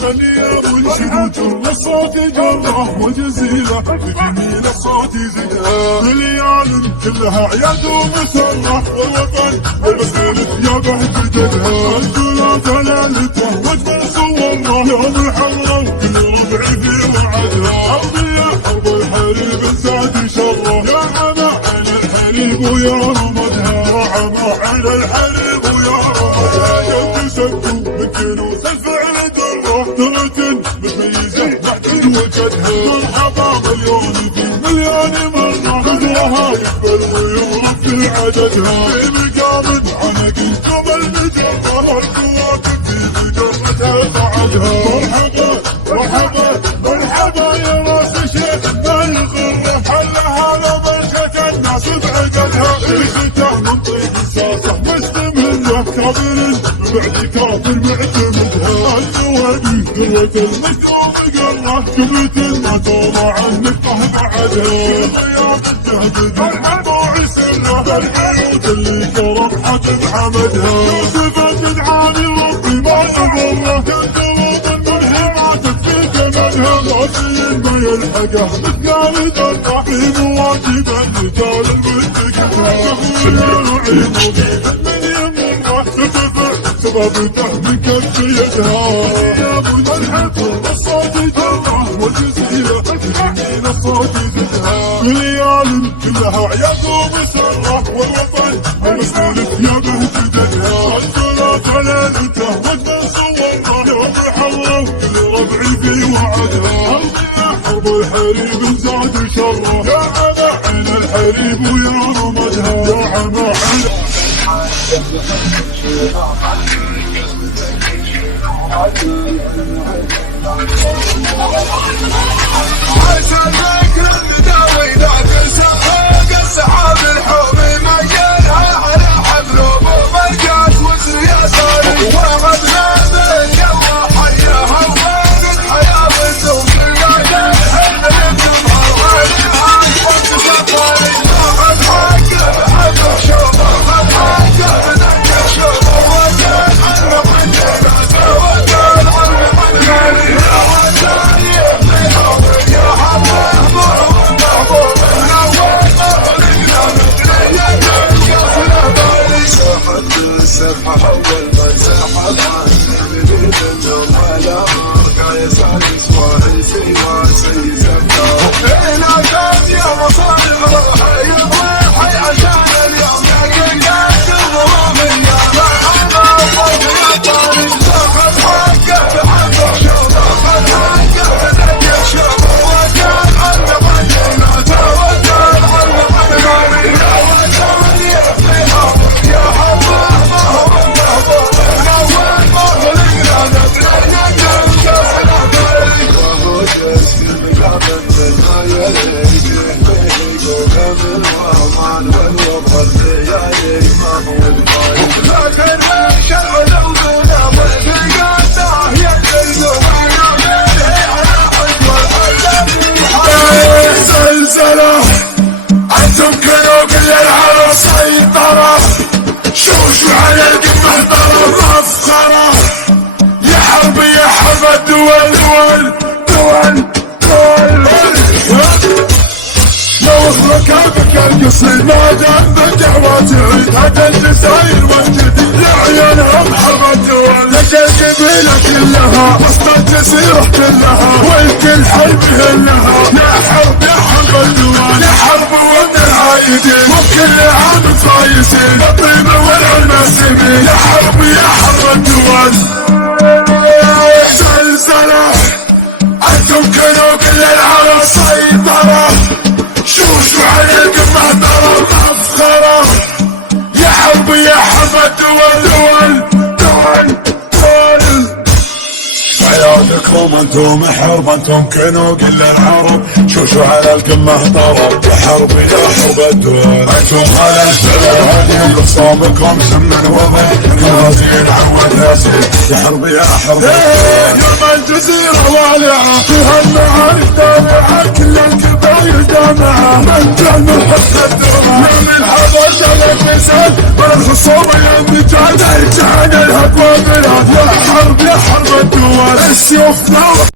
خلي يا منشد الصوت جره وجزيره بجميل الصوت زينه مليان كلها عياد ومسره والوطن والمسيرة يا بهج جدها الثلاثة ليلته وجه صوره يوم الحمراء وكل ربع في وعدها ارضي يا حرب الحريب زاد شره يا عمى على الحريب ويا رمدها وعمى على الحريب ويا رمدها يوم سبتوا من كنوز الفعل دره درة متميزة بعد وجدها مرحبا مليون في مليون مرة قدرها يكبر ويضرب في عددها في مقام عناقيكم المجرة الكواكب في مجرتها بعدها مرحبا مرحبا مرحبا يا راس شيخ بالغرة حلها لضجة الناس بعددها ريحته من طيب الساطح مستمرة كافر بعد كافر معتمدها الزوادي ذروة المجروم قرة كبرة ما توضع عنك طه بعدها غياب الذهب المطبوع سره الحيوت اللي كرم حاتم حمدها يوسف تدعاني ربي ما نضره تنتظر الملهمات في ثمنها غازي ما يلحقه مثقال ذره في مواكب الرجال المنتقمها اخويا عين وفي من يمره ترتفع سبابته من كف يدها يا ابو الحب الصوت جره والجزيره الجميل الصوت زدها مليان كلها عياد ومسره والوطن المسيرة يا بهج جدها الثلاثة ليلته وجه صوره يوم الحمراء وكل ربع في وعدها ارضي يا حرب الحريب زاد شره يا عمى عين الحريب ويا رمدها يا عمى عين عاش الذكر المداوي ذاك السحاق السحاب الحومي ميلها على حبل ومرقات وزن يساري وغدنا من يلا حياها وفاقد حياة بالزوم الراجل حين يبنظر عليها وقت سفاري وقد حقه بحبه شوفه وقد حقه بذنك شوفه وقد عنه قدينات وقد عنه قدينات السبحة أول مساحة من النوم على قايس على إسواه سيما سيزمنا هنا كانت يا مصاري غرحي الضيحي عشان اليوم لكن كانت الغرام اليوم أنا أفضل يا طاري ساخذ حقه بحقه شوفه خذ حقه بذنك شوفه وكان عنه قديناته وكان عنه قديناته يا وجاني فيها يا حبه لكن من شر ذنوبنا والتقاطه يقلب زلزله انتم كانوا كل العالم سيطره شوشوا على القمه ضرب مفخره يا حرب يا حرب الدول دول دول دول لو ركبك القصير ما دام بالدعوات يعيد هذا الجزاير والجديد لعيالهم حرب الدول لك القبيله كلها اصل الجزيره كلها والكل حي بهلها يا حرب الدول يا حرب ود العايدين وكل عام فايزين الطيبه والعلماسمين يا حرب الدول زلزله انتم كانوا كل العالم سيطره شوشوا على القمه ضرب مفخره يا حرب الدول دول دول دول حياتكم انتم حرب انتم كانوا كل العرب شوشوا على القمه ضرب يا حرب الدول انتم على السلاحين خصامكم سمن وضع غازيين عود ياسين يا حرب يوم الجزيره والعه فيها المعارك دامعه كل القبايل دامعه من جهل من حق الدمع يوم الحبشه للمثال والخصوم الانبجال جعل الهب وبلاد يا حرب حرب الدول السيوف نور